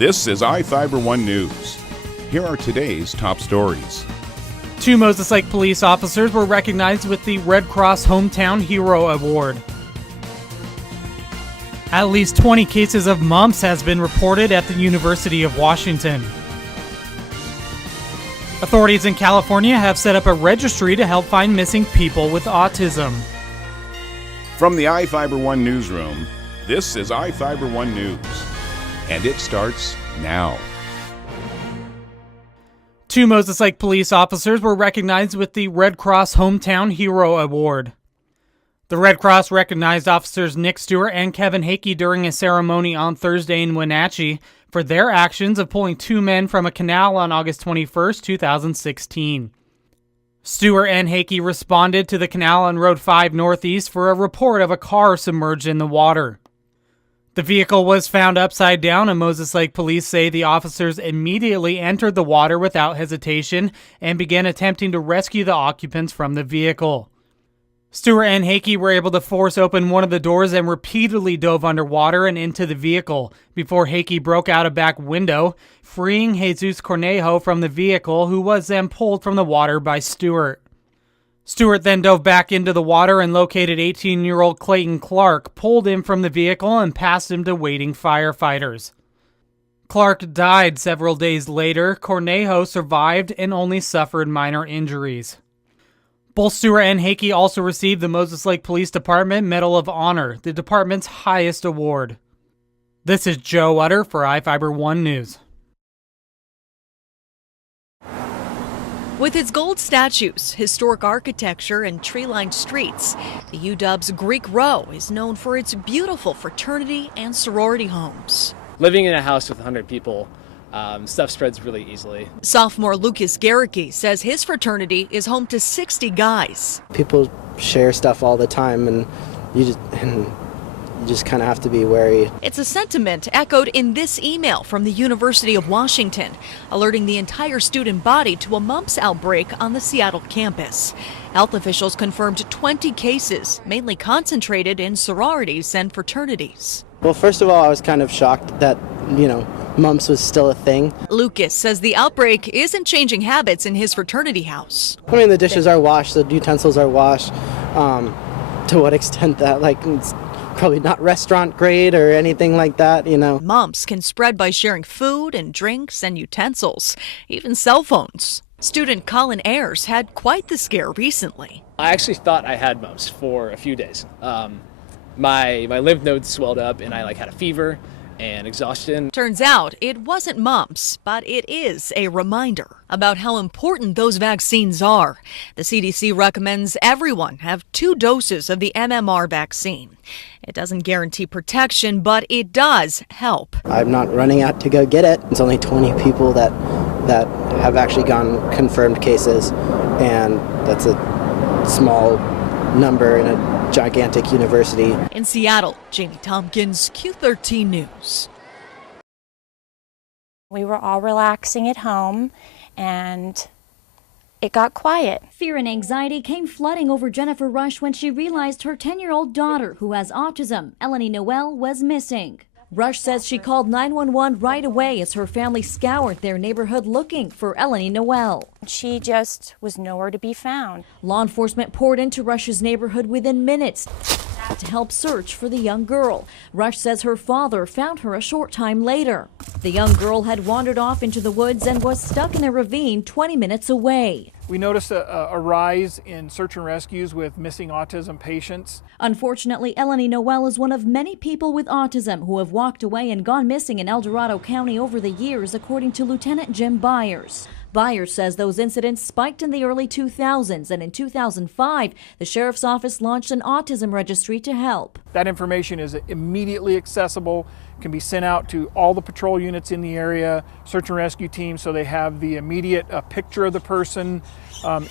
This is iFIBER 1 News. Here are today's top stories. 2 Moses Lake police officers were recognized with the Red Cross Hometown Hero Award. At least 20 cases of mumps has been reported at the University of Washington. Authorities in California have set up a registry to help find missing people with autism. From the iFIBER 1 newsroom, this is iFIBER 1 News. And it starts now. 2 Moses Lake police officers were recognized with the Red Cross Hometown Hero Award. The Red Cross recognized officers Nick Stewart and Kevin Hakey during a ceremony on Thursday in Wenatchee for their actions of pulling 2 men from a canal on August 21, 2016. Stewart and Hakey responded to the canal on Road 5 Northeast for a report of a car submerged in the water. The vehicle was found upside down, and Moses Lake police say the officers immediately entered the water without hesitation and began attempting to rescue the occupants from the vehicle. Stewart and Hakey were able to force open one of the doors and repeatedly dove underwater and into the vehicle before Hakey broke out a back window, freeing Jesus Cornejo from the vehicle, who was then pulled from the water by Stewart. Stewart then dove back into the water and located 18-year-old Clayton Clark, pulled him from the vehicle and passed him to waiting firefighters. Clark died several days later. Cornejo survived and only suffered minor injuries. Both Stewart and Hakey also received the Moses Lake Police Department Medal of Honor, the department's highest award. This is Joe Utter for iFIBER 1 News. With its gold statues, historic architecture, and tree-lined streets, the UW's Greek Row is known for its beautiful fraternity and sorority homes. Living in a house with 100 people, stuff spreads really easily. Sophomore Lucas Garricky says his fraternity is home to 60 guys. People share stuff all the time, and you just kind of have to be wary. It's a sentiment echoed in this email from the University of Washington, alerting the entire student body to a mumps outbreak on the Seattle campus. Health officials confirmed 20 cases, mainly concentrated in sororities and fraternities. Well, first of all, I was kind of shocked that, mumps was still a thing. Lucas says the outbreak isn't changing habits in his fraternity house. I mean, the dishes are washed, the utensils are washed. To what extent that, it's probably not restaurant grade or anything like that, Mumps can spread by sharing food and drinks and utensils, even cell phones. Student Colin Ayers had quite the scare recently. I actually thought I had mumps for a few days. My lymph nodes swelled up and I had a fever and exhaustion. Turns out it wasn't mumps, but it is a reminder about how important those vaccines are. The CDC recommends everyone have 2 doses of the MMR vaccine. It doesn't guarantee protection, but it does help. I'm not running out to go get it. It's only 20 people that have actually gone confirmed cases, and that's a small number in a gigantic university. In Seattle, Jamie Tompkins, Q13 News. We were all relaxing at home, and it got quiet. Fear and anxiety came flooding over Jennifer Rush when she realized her 10-year-old daughter, who has autism, Eleni Noel, was missing. Rush says she called 911 right away as her family scoured their neighborhood looking for Eleni Noel. She just was nowhere to be found. Law enforcement poured into Rush's neighborhood within minutes to help search for the young girl. Rush says her father found her a short time later. The young girl had wandered off into the woods and was stuck in a ravine 20 minutes away. We noticed a rise in search and rescues with missing autism patients. Unfortunately, Eleni Noel is one of many people with autism who have walked away and gone missing in El Dorado County over the years, according to Lieutenant Jim Byers. Byers says those incidents spiked in the early 2000s, and in 2005, the sheriff's office launched an autism registry to help. That information is immediately accessible, can be sent out to all the patrol units in the area, search and rescue teams, so they have the immediate picture of the person,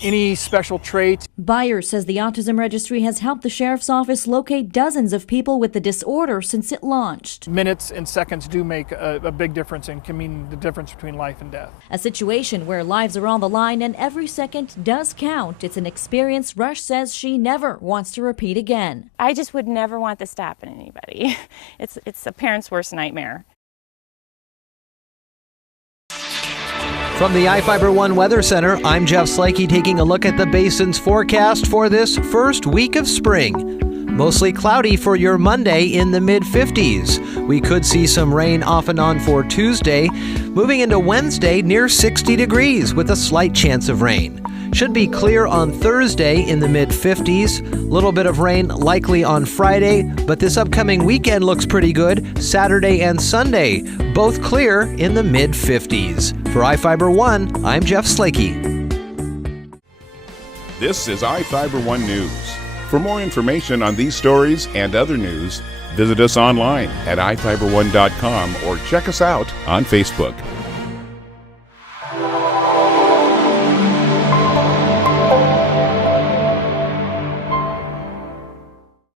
any special traits. Byers says the autism registry has helped the sheriff's office locate dozens of people with the disorder since it launched. Minutes and seconds do make a big difference and can mean the difference between life and death. A situation where lives are on the line and every second does count. It's an experience Rush says she never wants to repeat again. I just would never want this to happen to anybody. It's a parent's worst nightmare. From the iFIBER One Weather Center, I'm Jeff Slakey taking a look at the basin's forecast for this first week of spring. Mostly cloudy for your Monday in the mid-50s. We could see some rain off and on for Tuesday. Moving into Wednesday, near 60 degrees with a slight chance of rain. Should be clear on Thursday in the mid-50s. Little bit of rain likely on Friday, but this upcoming weekend looks pretty good. Saturday and Sunday, both clear in the mid-50s. For iFIBER One, I'm Jeff Slakey. This is iFIBER One News. For more information on these stories and other news, visit us online at iFiber1.com or check us out on Facebook.